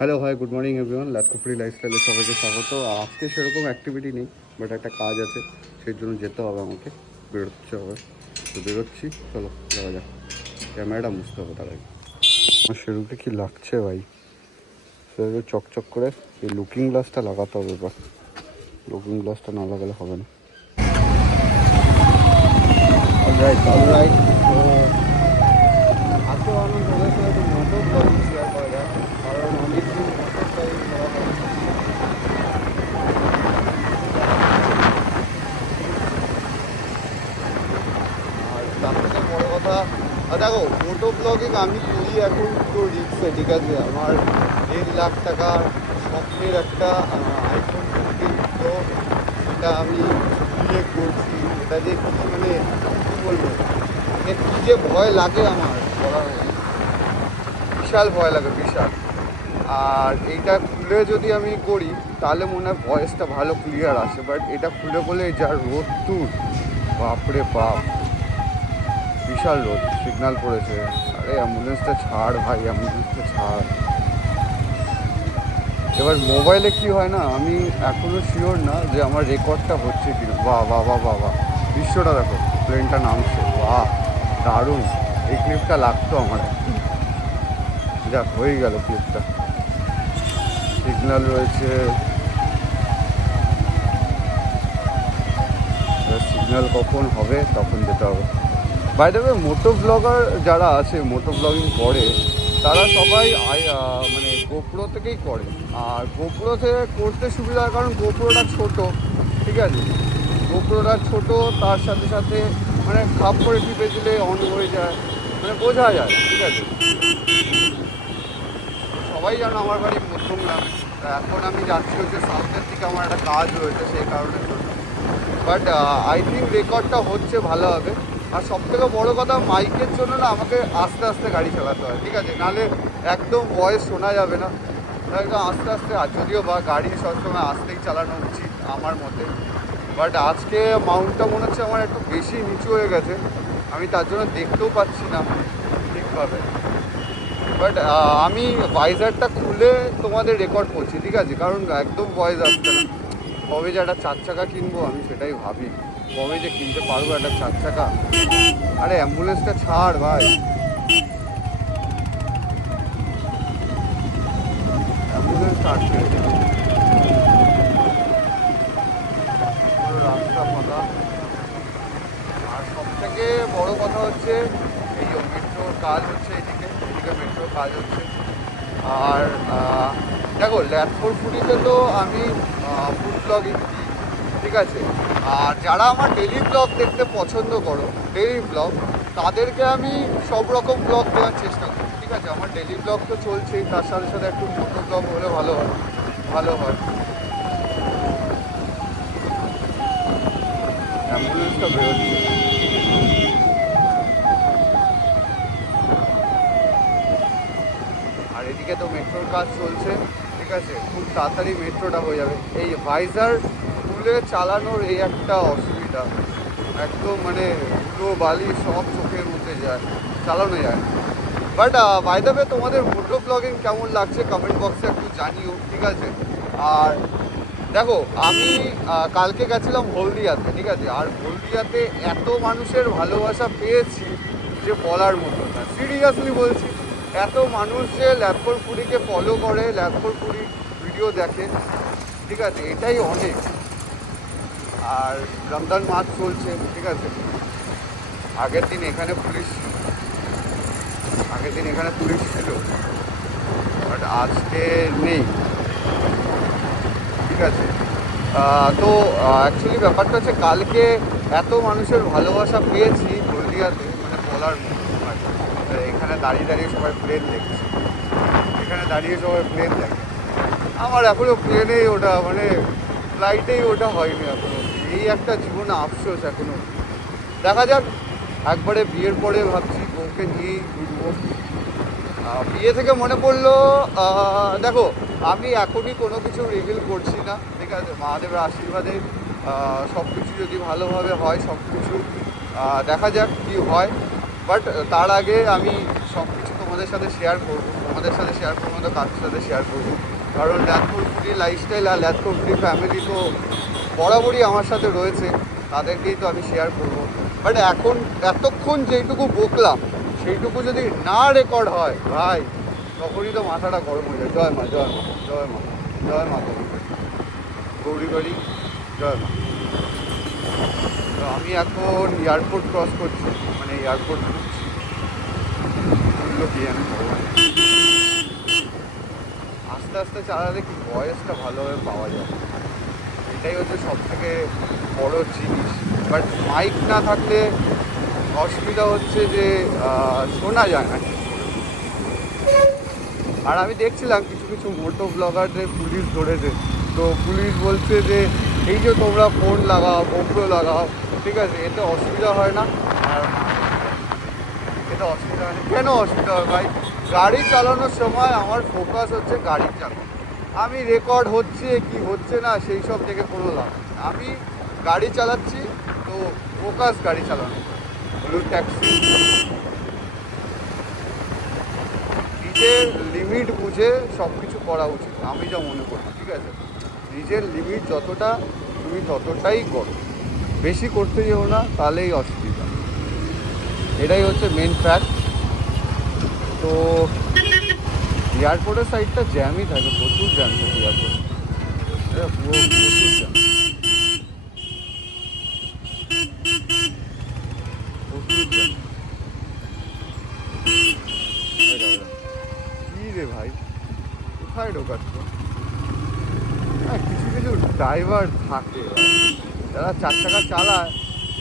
Hello hi good morning everyone, লাটকুফরি লাইফস্টাইলে সবাইকে স্বাগত। আজকে সেরকম অ্যাক্টিভিটি নেই, বাট একটা কাজ আছে, সেই জন্য যেতে হবে আমাকে, বেরোচ্ছে হবে। তো বেরোচ্ছি, চলো যাওয়া যাক। ক্যামেরাটা মুছতে হবে তার আগে। আমার সেরুকে কি লাগছে ভাই, সেরুকে চকচক করে এই লুকিং গ্লাসটা লাগাতে হবে। এবার লুকিং গ্লাসটা না লাগালে হবে না। অলরাইট অলরাইট, তো আজকে আমার তোমাদের সাথে একটু মোটর ব্লগিং শেয়ার করা যায়, কারণ অনেকদিন মোটর ব্লগিং করা হয়। আর তার থেকে বড় কথা, দেখো মোটো ব্লগিং আমি করি এখন তো রিক্সে, ঠিক আছে। আমার 1,50,000 টাকার স্বপ্নের একটা আইফোন 14 প্রো, এটা আমি বিয়ে করছি। এটা যে কী মানে কী বলবো, মানে কী যে ভয় লাগে আমার করার, বিশাল ভয় লাগে, বিশাল। আর এইটা খুলে যদি আমি করি তাহলে মনে হয় ভয়েসটা ভালো ক্লিয়ার আসে, বাট এটা খুলে বলে যা রোদ্দুর, বাপরে বাপ, বিশাল রোদ, সিগন্যাল পড়েছে। আরে অ্যাম্বুলেন্সটা ছাড় ভাই, অ্যাম্বুলেন্সটা ছাড়। এবার মোবাইলে কি হয় না, আমি এখনও শিওর না যে আমার রেকর্ডটা হচ্ছে কিনা। বাহ বাহ বাহ বাহ বাহ, দৃশ্যটা দেখো, প্লেনটা নামছে, বাহ দারুণ। এই ক্লিপটা লাগতো আমার, যাক হয়ে গেল ক্লিপটা। সিগন্যাল রয়েছে, সিগন্যাল কখন হবে তখন যেতে হবে। By the way, moto blogger যারা আছে, মোটো ব্লগিং করে, তারা সবাই মানে গোপ্রো থেকেই করে। আর গোপ্রো থেকে করতে সুবিধা হয় কারণ গোপ্রোটা ছোট, ঠিক আছে। গোপ্রোটা ছোট, তার সাথে সাথে মানে খাপ করে টিপে দিলে অন হয়ে যায়, মানে বোঝা যায়, ঠিক আছে। সবাই জানো আমার বাড়ি মধ্যমগ্রামে, এখন আমি যাচ্ছি হচ্ছে সাউথের দিকে, আমার একটা কাজ রয়েছে সেই কারণে। বাট আই থিঙ্ক রেকর্ডটা হচ্ছে ভালো হবে। আর সবথেকে বড় কথা, মাইকের জন্য না আমাকে আস্তে আস্তে গাড়ি চালাতে হয়, ঠিক আছে, নাহলে একদম ভয়েস শোনা যাবে না। একদম আস্তে আস্তে, আর যদিও বা গাড়ি সবসময় আস্তেই চালানো উচিত আমার মতে। বাট আজকে মাউন্টটা মনে হচ্ছে আমার একটু বেশি নিচু হয়ে গেছে, আমি তার জন্য দেখতেও পাচ্ছি না ঠিকভাবে। বাট আমি ভাইজারটা খুলে তোমাদের রেকর্ড করছি, ঠিক আছে, কারণ একদম ভয়েস আসছে না। কবে যে একটা 4 চাকা কিনবো আমি সেটাই ভাবি, কবে যে কিনতে পারবো একটা 4 চাকা। আরে অ্যাম্বুলেন্সটা ছাড় ভাই, অ্যাম্বুলেন্স আটকে পুরো রাস্তা ফাঁকা। আর সব থেকে বড় কথা হচ্ছে এই মেট্রোর কাজ হচ্ছে, এদিকে এদিকে মেট্রোর কাজ হচ্ছে। আর দেখো ল্যাথফোর ফুডিতে তো আমি ফুড ব্লগিং দিই, ঠিক আছে। আর যারা আমার ডেলি ব্লগ দেখতে পছন্দ করো, ডেলি ব্লগ, তাদেরকে আমি সব রকম ব্লগ দেওয়ার চেষ্টা করি, ঠিক আছে। আমার ডেলি ব্লগ তো চলছেই, তার সাথে সাথে একটু ফটো ব্লগ হলে ভালো হয়, ভালো হয়। অ্যাম্বুলেন্সটা বেরোচ্ছে। আর এদিকে তো মেট্রোর কাজ চলছে, ঠিক আছে, খুব তাড়াতাড়ি মেট্রোটা হয়ে যাবে। এই ভাইজার খুলে চালানোর এই একটা অসুবিধা, একদম মানে ধুলো বালি সব চোখের মধ্যে যায়, চালানো যায়। বাট বাই দ্য ওয়ে, তোমাদের মোটো ব্লগিং কেমন লাগছে কমেন্ট বক্সে একটু জানিও, ঠিক আছে। আর দেখো আমি কালকে গেছিলাম হলদিয়াতে, ঠিক আছে। আর হলদিয়াতে এত মানুষের ভালোবাসা পেয়েছি যে বলার মতো না, সিরিয়াসলি বলছি। এত মানুষ যে ল্যাথফোর পুরীকে ফলো করে, ল্যাথফোর পুরী ভিডিও দেখে, ঠিক আছে, এটাই অনেক। আর রমজান মাস চলছে, ঠিক আছে। আগের দিন এখানে পুলিশ আগের দিন এখানে পুলিশ ছিল, বাট আজকে নেই, ঠিক আছে। তো অ্যাকচুয়ালি ব্যাপারটা হচ্ছে, কালকে এত মানুষের ভালোবাসা পেয়েছি হলদিয়াতে, মানে বলার মতো নয়। এখানে দাঁড়িয়ে দাঁড়িয়ে সবাই প্লেন দেখছে, এখানে দাঁড়িয়ে সবাই প্লেন দেখে। আমার এখনও প্লেনেই ওঠা, মানে ফ্লাইটেই ওঠা হয়নি এখনও। এই একটা জীবনে আফসোস এখনও। দেখা যাক, একবারে বিয়ের পরে ভাবছি বউকে নিয়েই ঘুরবো। বিয়ে থেকে মনে পড়লো, দেখো আমি এখনই কোনো কিছু রিভিল করছি না, ঠিক আছে। মহাদেবের আশীর্বাদে সব কিছু যদি ভালোভাবে হয়, সব কিছু দেখা যাক কী হয়। বাট তার আগে আমি সব কিছু তোমাদের তোমাদের সাথে শেয়ার করবো, তোমাদের সাথে শেয়ার করবো তো কার সাথে শেয়ার করবো, কারণ ল্যাথপুর ফুডি লাইফস্টাইল আর ল্যাথপুর ফুডি ফ্যামিলি তো বরাবরই আমার সাথে রয়েছে, তাদেরকেই তো আমি শেয়ার করবো। বাট এখন এতক্ষণ যেইটুকু বকলাম সেইটুকু যদি না রেকর্ড হয় ভাই, তখনই তো মাথাটা গরম হয়ে যায়। জয় মা, জয় মা, জয় মা, জয় মা গৌরী বাড়ি, জয় মা। তো আমি এখন এয়ারপোর্ট ক্রস করছি, মানে এয়ারপোর্ট ঢুকছি, বললো কি আমি ভগবান। আস্তে আস্তে চালালে কি ভয়েসটা ভালোভাবে পাওয়া যায়, এটাই হচ্ছে সব থেকে বড় জিনিস। বাট মাইক না থাকলে অসুবিধা হচ্ছে যে শোনা যায় না। আর আমি দেখছিলাম কিছু কিছু মোটো ব্লগারদের পুলিশ ধরেছে, তো পুলিশ বলছে যে এই যে তোমরা ফোন লাগাও, গোপ্রো লাগাও, ঠিক আছে, এতে অসুবিধা হয় না। আর এতে অসুবিধা হয় না, কেন অসুবিধা হয় ভাই? গাড়ি চালানোর সময় আমার ফোকাস হচ্ছে গাড়ি চালানো, আমি রেকর্ড হচ্ছে কি হচ্ছে না সেই সব থেকে কোনো লাভ নেই। আমি গাড়ি চালাচ্ছি তো ফোকাস গাড়ি চালানো, বলুন ট্যাক্সি। নিজের লিমিট বুঝে সব কিছু করা উচিত আমি যা মনে করি, ঠিক আছে? নিজের লিমিট যতটা তুমি ততটাই করো, বেশি করতে যেও না, তাহলেই অসুবিধা। এটাই হচ্ছে মেন ফ্যাক্ট। তো এয়ারপোর্টের সাইডটা জ্যামই থাকে, প্রচুর জ্যাম থাকে এয়ারপোর্টে, পুরো প্রচুর জ্যাম, প্রচুর জ্যাম। কী রে ভাই, কোথায় ঢোকাচ্ছ? হ্যাঁ, কিছু কিছু ড্রাইভার থাকে যারা 4 চাকা চালায়,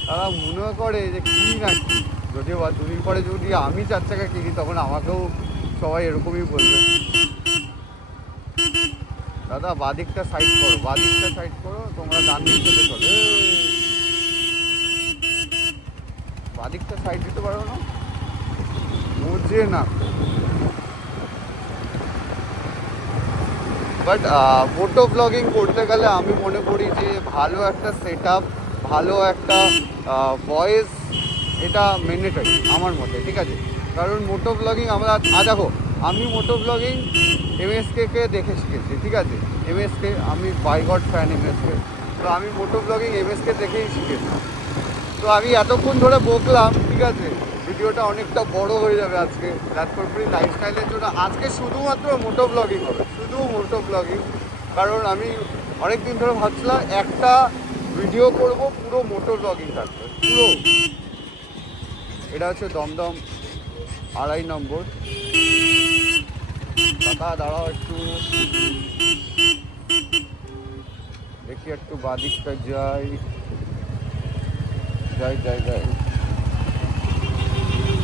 তারা মনে করে যে কী না কি, যদিও বা দুদিন পরে যদি আমি 4 চাকা কিনি তখন আমাকেও সবাই এরকমই বলবে, দাদা বাদিকটা সাইড করো, বাদিকটা সাইড করো, তোমরা ডান দিক থেকে চলো। বাদিকটা সাইড দিতে পারো না, বুঝে না। বাট ফটো ব্লগিং করতে গেলে আমি মনে করি যে ভালো একটা সেট আপ, ভালো একটা ভয়েস, এটা ম্যান্ডেটরি আমার মতে, ঠিক আছে? কারণ মোটো ব্লগিং আমরা দেখো, আমি মোটো ব্লগিং এমএসকে দেখে শিখেছি, ঠিক আছে? এমএসকে, আমি বাই গড ফ্যান এমএসকে, তো আমি মোটো ব্লগিং এমএসকে দেখেই শিখেছি। তো আমি এতক্ষণ ধরে বকলাম, ঠিক আছে, ভিডিওটা অনেকটা বড় হয়ে যাবে আজকে ল্যাথপুর ফুডি লাইফস্টাইলের জন্য। আজকে শুধুমাত্র মোটো ব্লগিং হবে, শুধু মোটো ব্লগিং, কারণ আমি অনেক দিন ধরে ভাবছিলাম একটা ভিডিও করব পুরো মোটো ব্লগিং থাকবে পুরো। এটা হচ্ছে দমদম 2.5 নম্বর। কাকা দাঁড়াও একটু, দেখি একটু বাদিকটা যাই, যাই যাই যাই।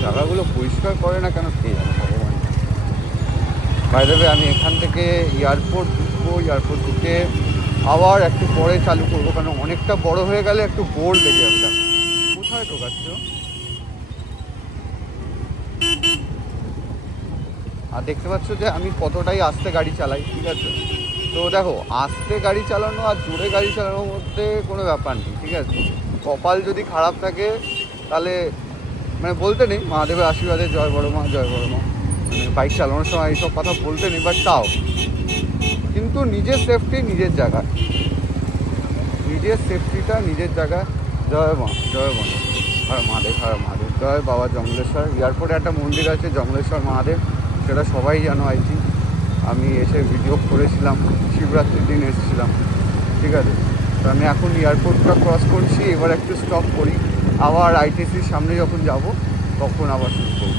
জায়গাগুলো পরিষ্কার করে না কেন কে জানে ভগবান। বাইরে আমি এখান থেকে এয়ারপোর্ট ঢুকবো, এয়ারপোর্ট ঢুকে আবার একটু পরে চালু করবো, কারণ অনেকটা বড় হয়ে গেলে একটু বোর লেগে যাবে। কোথায় ঢোকাচ্ছ? আর দেখতে পাচ্ছ যে আমি কতটাই আস্তে গাড়ি চালাই, ঠিক আছে? তো দেখো, আস্তে গাড়ি চালানো আর জোরে গাড়ি চালানোর মধ্যে কোনো ব্যাপার নেই, ঠিক আছে? কপাল যদি খারাপ থাকে তাহলে মানে বলতে নেই, মহাদেবের আশীর্বাদে জয় বড় মা, জয় বড় মা, মানে বাইক চালানোর সময় এইসব কথা বলতে নেই, বাট তাও কিন্তু নিজের সেফটি নিজের জায়গায়, নিজের সেফটিটা নিজের জায়গায়। জয় মা, জয় মা, হর মহাদেব, হর মহাদেব, জয় বাবা জঙ্গলেশ্বর। এয়ারপোর্টে একটা মন্দির আছে জঙ্গলেশ্বর মহাদেব, সেটা সবাই জানো আই থিঙ্ক। আমি এসে ভিডিও করেছিলাম, শিবরাত্রির দিন এসেছিলাম, ঠিক আছে? তো আমি এখন এয়ারপোর্টটা ক্রস করছি, এবার একটু স্টপ করি, আবার আইটিসির সামনে যখন যাব তখন আবার শুরু করব।